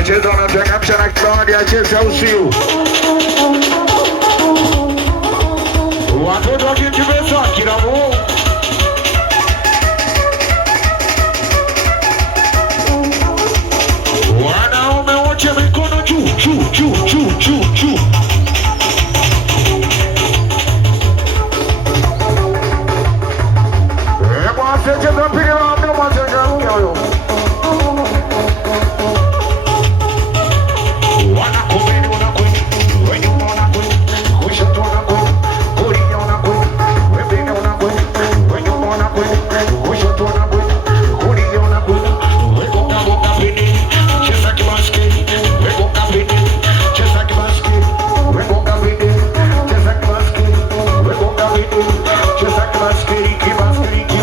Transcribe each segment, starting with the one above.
Wamecheza wanatengamsha na kibawadi acheze au sio? Watoto wa Kiingereza Kiramo. Wanaume wote mikono juu juu juu juu juu juu. Cheza mpira wa mdomo wa changamke huyo. Wanakwenda wenye wanakwenda kushoto wanakwenda kulia wanakwenda wembele wanakwenda wenye wanakwenda kushoto wanakwenda kulia wanakwenda weko kabo kapini cheza kibasketi weko kapini cheza kibasketi weko kapini cheza kibasketi weko kapini cheza kibasketi kibasketi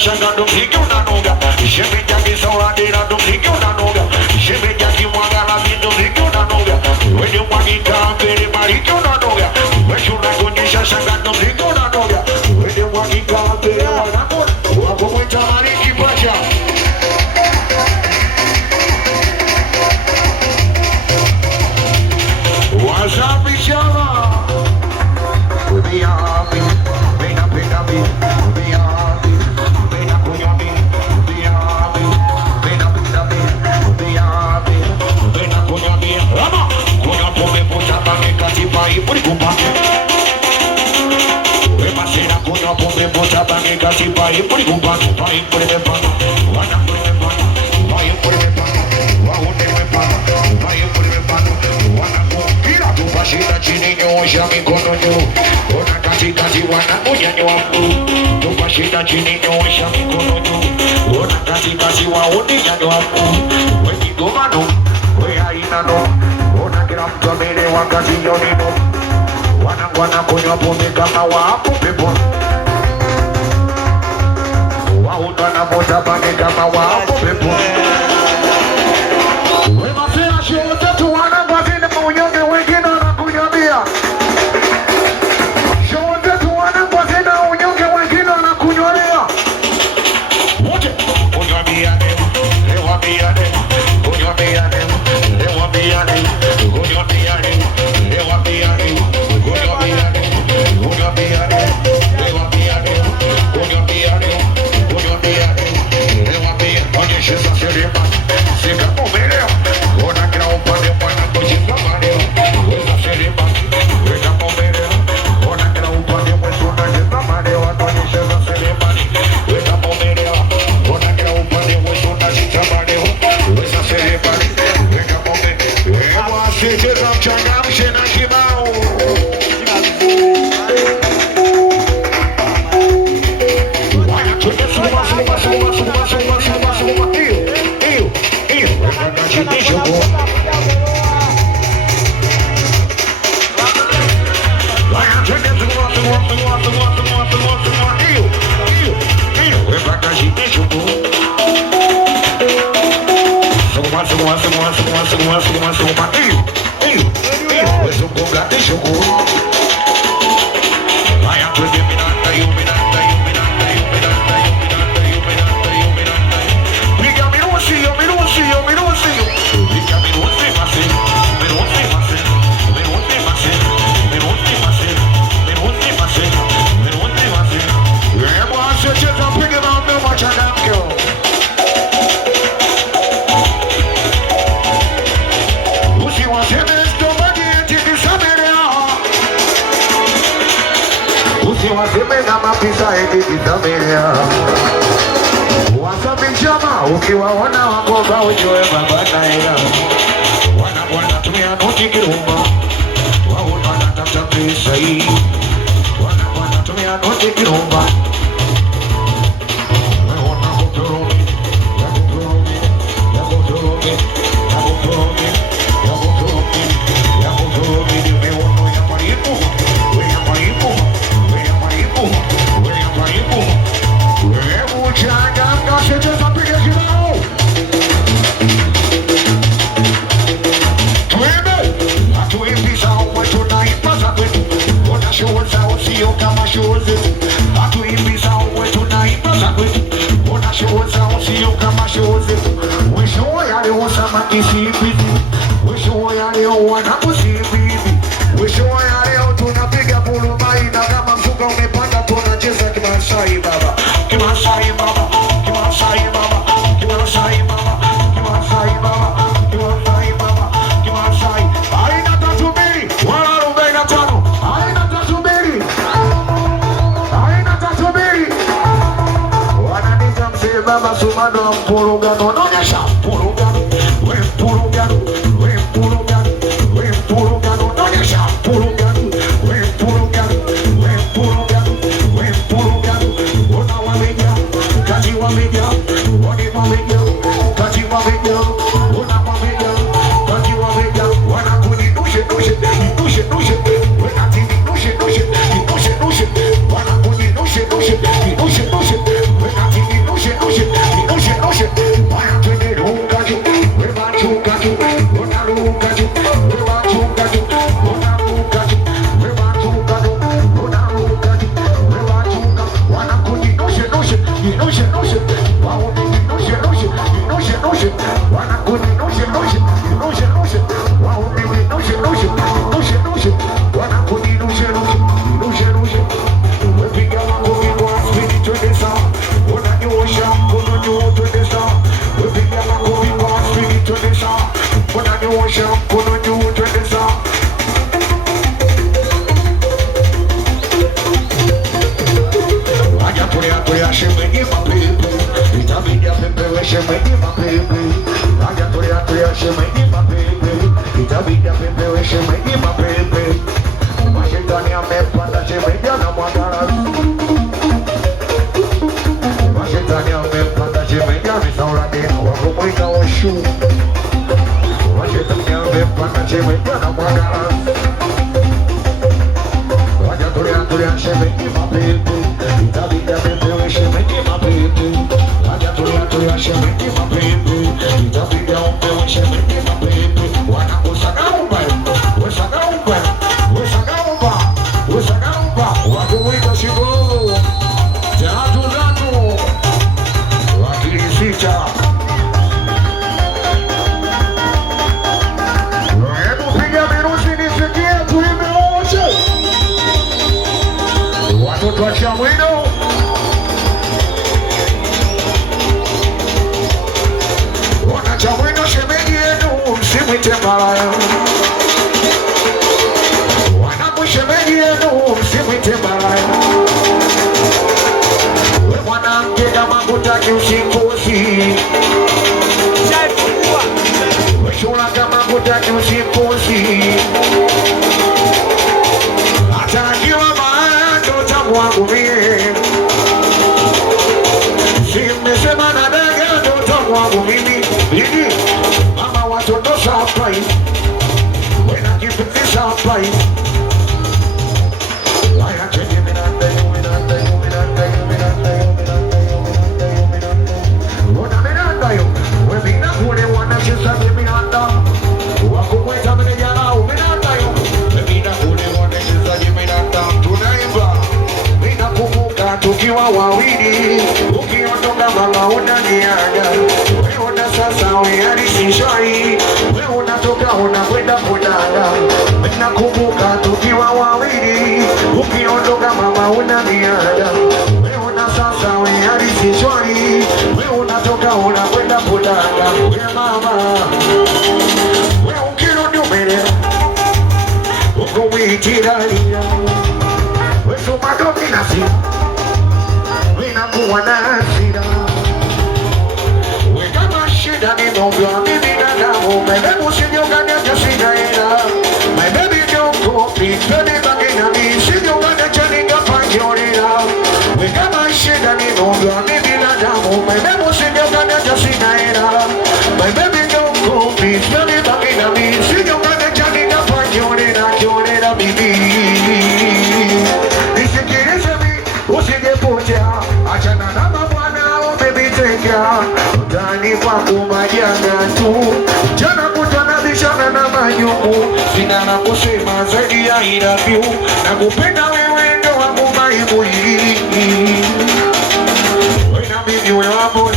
shanga ndo mziki unanoga shemeja kisawadira ndo mziki unanoga shemeja kimwagala ndo mziki unanoga wenye mwagika mbele mariki unanoga weshi unakonyesha shanga ndo mziki unanoga wenye mwagika mbele wanakoga wako mwita mariki pacha wasabi shama ubiabi bina bina bina kasi pai puri kumpa pai puri me pana wana puri me pana pai puri me pana waone me pana pai puri me pana wana kira tu bashira chini nyosha mikono juu ona kati kati wana kunyanya wapu tu bashira chini nyosha mikono juu ona kati kati waone nyanya wapu wewe gomano wewe haina no ona kila mtu mbele wakati yonino wana kunywa pombe kama wapo pepo Utana moja bange kama wapo pepo wema sina shote tu wanangwazine maunyonge wengine wanakunyabia shote tu wanangwazine maunyonge wengine wanakunyolea wote kunyabia lewa bia kunyabia lewa bia kunyabia lewa bia kunyabia kunyabia lewa bia kunyabia She's a Ukiwaona wakoba ujue baba naela wana tumia noti kirumba waona wanatafuta pesa hii wana tumia noti kirumba waona kuturugi ya kuturugi machozi. Mwisho yale usama kisipi. Mwisho yale wanakusibi. Mwisho yale tunapiga bulumai na kama mzuka umepanda tunacheza Kimasai baba. Kimasai baba. Kimasai baba. Kimasai baba. Kimasai baba. Kimasai baba. Kimasai. Haina tasubiri wala 45. Haina tasubiri. Haina tasubiri. Wananiita mzee baba Sumano mpurugano. Nonyesha mpurugano. We mpurugano. We mpurugano. We mpurugano. Nonyesha mpurugano. We mpurugano. We mpurugano. We mpurugano. Una wameja. Kaji wameja. Wani wameja. Kaji wameja. Una wameja. Kaji wameja. Wanakuni nushe nushe. Nushe nushe. Wenatini nushe nushe. Nushe nushe. Wanakuni nushe nushe. Nushe nushe. Wenatini nushe nushe. Nushe nushe. Wanatini nukaju. Webachukaju. Unalukaju. Webachukaju. Unalukaju. Webachukaju. Unalukaju. Webachuka. Wanakuni nushe nushe. Nushe nushe. Waunini nushe nushe. Nushe nushe. Wanakuni nushe nushe. Nushe nushe. Waunini nushe nushe. Nushe nushe. Wanakuni nushe nushe. Nushe nushe. Wepiga makofi kwa spidi twende sawa. Unanyosha mkono juu twende sawa. Wepiga makofi kwa spidi twende sawa. Unanyosha mkono juu twende sawa. Aja tulia shemeji mapepe. Itabidi apepewe shemeji mapepe. Aja tulia shemeji mapepe. Itabidi apepewe shemeji mapepe. Mashetani amepanda shemeji anamwagara. Mashetani amepanda shemeji amesaurania wakumwita washu. Mashetani amepanda shemeji anamwagara. Aja tulia shemeji mapepe. Itabidi apepewe shemeji mapepe. Aja tulia shemeji mapepe. Itabidi apepewe shemeji mapepe. Wanakusagaumba. Wesagaumba. Wesagaumba. Wesagaumba. Wakuwika shigo. Zatu. Wakilisita. Hebu piga virusi nisikie tuimbe wote. Watoto wa Chamwino. Wana Chamwino shemeji yenu msimwite malaya. Wanangu shemeji yenu msimwite malaya. We mwanamke kama hutaki usipuzi. We shula kama hutaki usipuzi. Atakiwa maando tamu wangu mie. Simesema na daga ndo tamu wangu mimi. Lini mama watoto surprise. Wena kipenzi surprise. Laya chenye minanda yu. Una minanda yu. We mina kule wanacheza minanda. Wakumweta minejara minanda yu. We mina kule wanacheza minanda. Tunaimba. Mina kumbuka tukiwa wawili. Ukiondoka mama unaniaga. We una sasa we alisishoi. We unatoka unakwenda kunanga. Mina kumbuka tukiwa wawili. Ukiondoka mama unaniaga. We una sasa we alisishoi. We unatoka unakwenda kunanga. We mama. We ukirudi umelea. Ukumitirania. We sumato minasi. We nakuwa na hasira. We kama shida ni mbwa mimi na damu. My baby usinyongane jasina hela. My baby don't copy. Tani bagi na mi usinyongane chaninga panyorina. We kama shida ni mbwa mimi na damu. My baby usinyongane jasina hela. My baby don't copy. Tani bagi na mi usinyongane chaninga panyorina. Yorina bibi. Nisikilize mi usijepotea. Achana na mabwana umebiteka. Utani kwa kumajanga tu. Jana kutana bishana na manyumu. Sina na kusema zaidi ya ilafyu. Na kupenda wewe ndo wangu maimu. Wena mimi wewe wamo.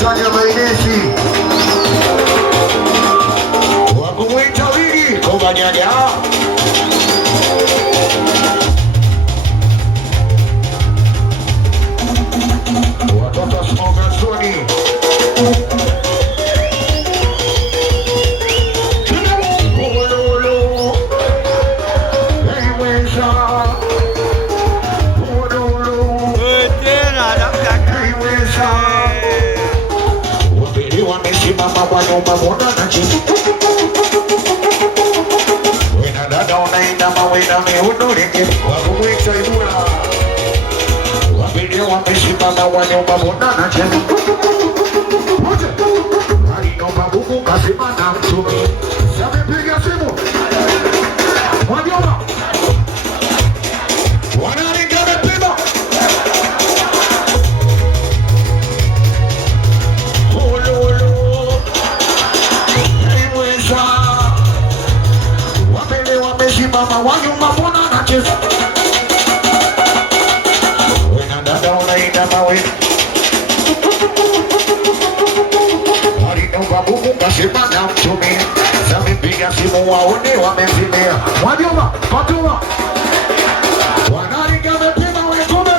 Tanya Mainesi wakumwita wili kobanyanya watoto smoga zoni mama kwa nyumba mbona nachi wena dada unainama wena meunulike wakumwita idula wapili wamesimama kwa nyumba mbona nachi alinomba buku kasima na mtumi samepiga simu wajoma wanaringana pima mama wanyuma mbona nacheza wena dada unaenda mawe alinomba buku kasima na mtumi samepiga simu waone wamezimia wajoma patuma wanaringa mepima wekume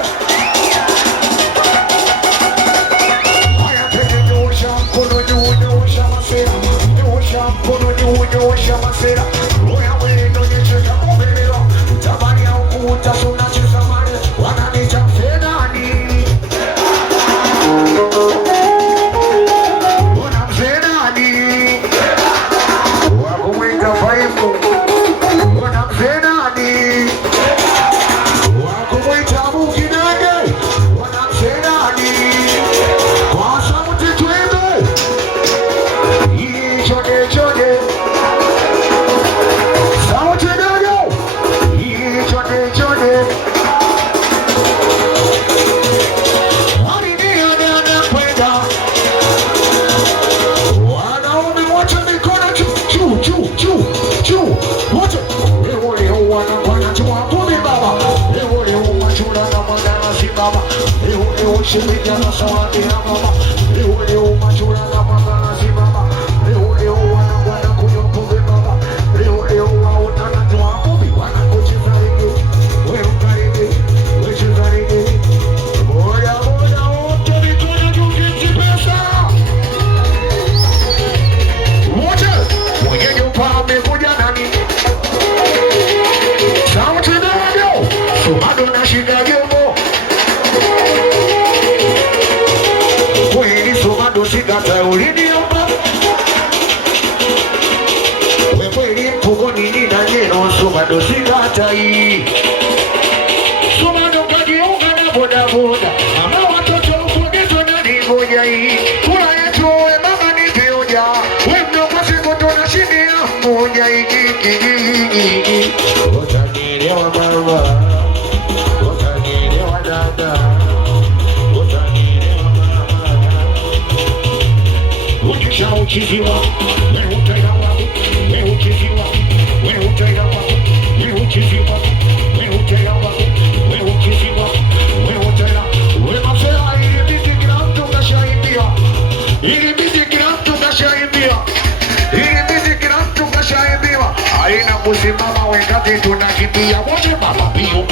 haya teke nyosha mkono juu nyosha masera nyosha mkono juu nyosha masera roya wendo nyecheka kumbelea utabani ya ukuta suna cheza mane wananicha mzenani wana mzenani wakumwita faimu wana mzenani wakumwita mukinage wana mzenani kwa sauti twende ichode chode sauti dogo ichode chode wanaume wote mikono juu juu juu juu wote leo wanafanya tuwapuni baba leo machula na mandazi baba leo shirika na sawadi ya baba leo machula na mandazi baba leo wanakwenda kunywa pombe baba leo waotana tuwapuni wanakucheza ligi wewe ukaridi wewe cheza ligi moja moja wote mikono juu pesa wote mwenye nyumba amekuja nani sauti dogo sumado na shika jombo kweli sumado sikata uliniomba wekweli mfukoni nina jeno sumado sikata hii sumado kajiunga na boda boda ama watoto ufunizwa na ningoja hii kula yetu we mama ni vioja we mdogo sikotona shini ya moja hiki utanielewa mama utanielewa dada utanielewa mama ukisha uchiziwa we utayawa we uchiziwa we utayawa we uchiziwa we utayawa we uchiziwa we utayawa we mafea ilibidi kila mtu kashaimbia ilibidi kila mtu kashaimbia ilibidi kila mtu kashaimbia haina kusimama wakati tunakimbia wote mama biu